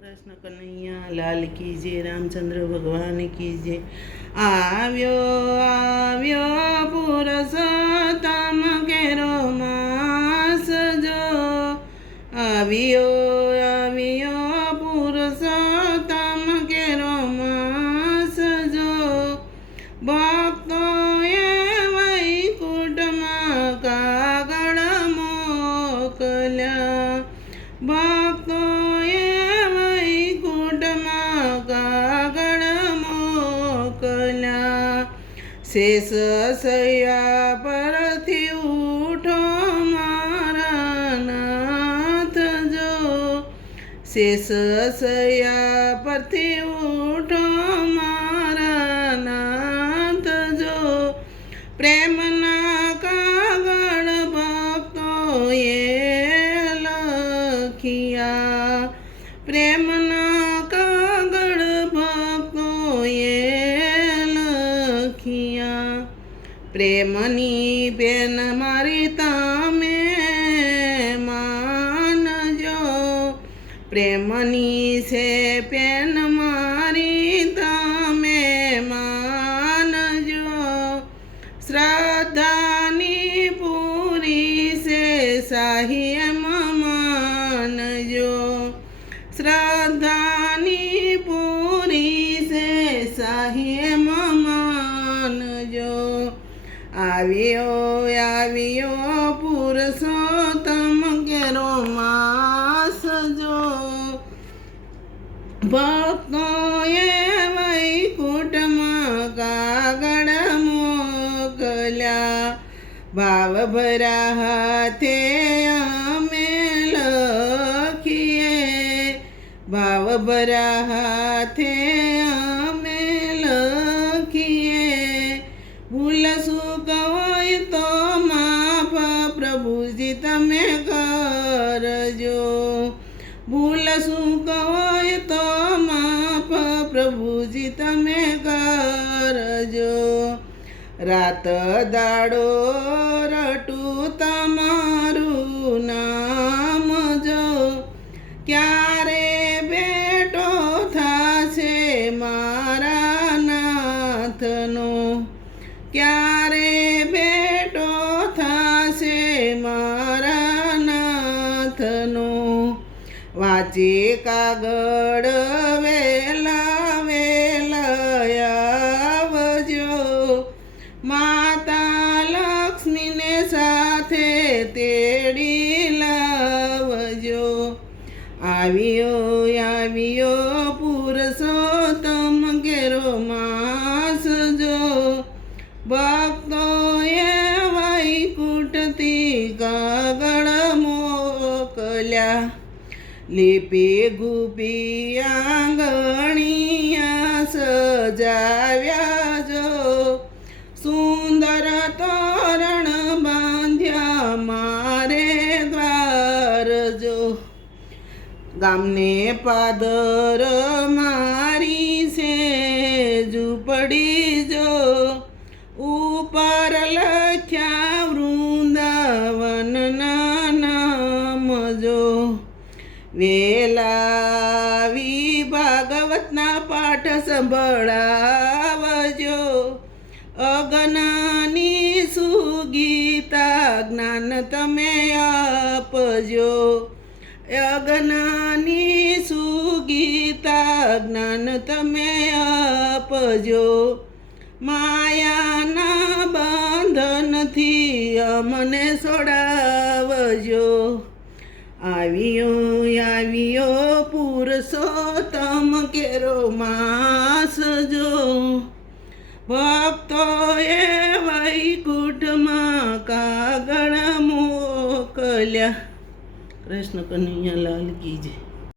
कृष्ण कन्हैया लाल की जय। रामचंद्र भगवान की जय। આવ્યો આવ્યો પુરુષોત્તમ કેરો માસ જો, આવ્યો આવ્યો પુરુષોત્તમ કેરો માસ જો, ભક્તોએ વૈકુંઠમાં કાગળ મોકલ્યા, ભક્તોએ વૈકુંઠમાં કાગળ મોકલ્યા, શેષ શૈયા પરથી ઉઠો મારા નાથ જો, શેષ શૈયા પરથી ઉઠો મારા નાથ જો, પ્રેમના કાગળ ભક્તોએ લખ્યા, પ્રેમના કાગળ ભક્તોએ લખ્યા, પ્રેમની બેન મારી તમે માનજો, પ્રેમની છે પેન મારી તમે માનજો, શ્રદ્ધાની પૂરી છે સાહી માનજો, શ્રદ્ધાની પૂરી છે સાહી માનજો, આવ્યો આવ્યો પુરુષોત્તમ કેરો માસ જો, ભક્તોએ વૈકુંઠમાં કાગળ મોકલ્યા, ભાવ ભર્યા હાથે અમે લખીએ, ભાવ ભર્યા હાથે અમે લખીએ, ભૂલ ચૂક હોય તો માફ પ્રભુજી તમે કરજો, ભૂલ ચૂક હોય તો માફ પ્રભુજી તમે કરજો, રાત દાડો રટું તમારું નામ જો, ક્યારે બેટો થાશે મારા નાથનો, ક્યારે બેટો થાશે મારા નાથનો, વાંચે કાગળ વેલા વેલા આવજો, માતા લક્ષ્મીને સાથે તેડી લાવજો, આવ્યો આવ્યો પુરુષોત્તમ કેરો માસ જો, ભક્તોએ વૈકુંઠથી કાગળ મોકલ્યા, લીપી ગુપી આંગણિયા સજાવ્યા જો, સુંદર તોરણ બાંધ્યા મારે દ્વાર જો, ગામને પાદર મારી છે ઝૂંપડી જો, ઉપર લખ્યા વૃંદાવનના નામ જો, વેલાવી ભાગવતના પાઠ સંભળાવજો, અજ્ઞાની સુગીતા જ્ઞાન તમે આપજો, અજ્ઞાની સુગીતા જ્ઞાન તમે આપજો, માયાના બંધનથી અમને છોડાવજો, આવ્યો આવ્યો પુરુષોત્તમ કેરો માસ જો, ભક્તોએ વૈકુંઠમાં કાગળ મોકલ્યા। કૃષ્ણ કન્હૈયા લાલ કી જય।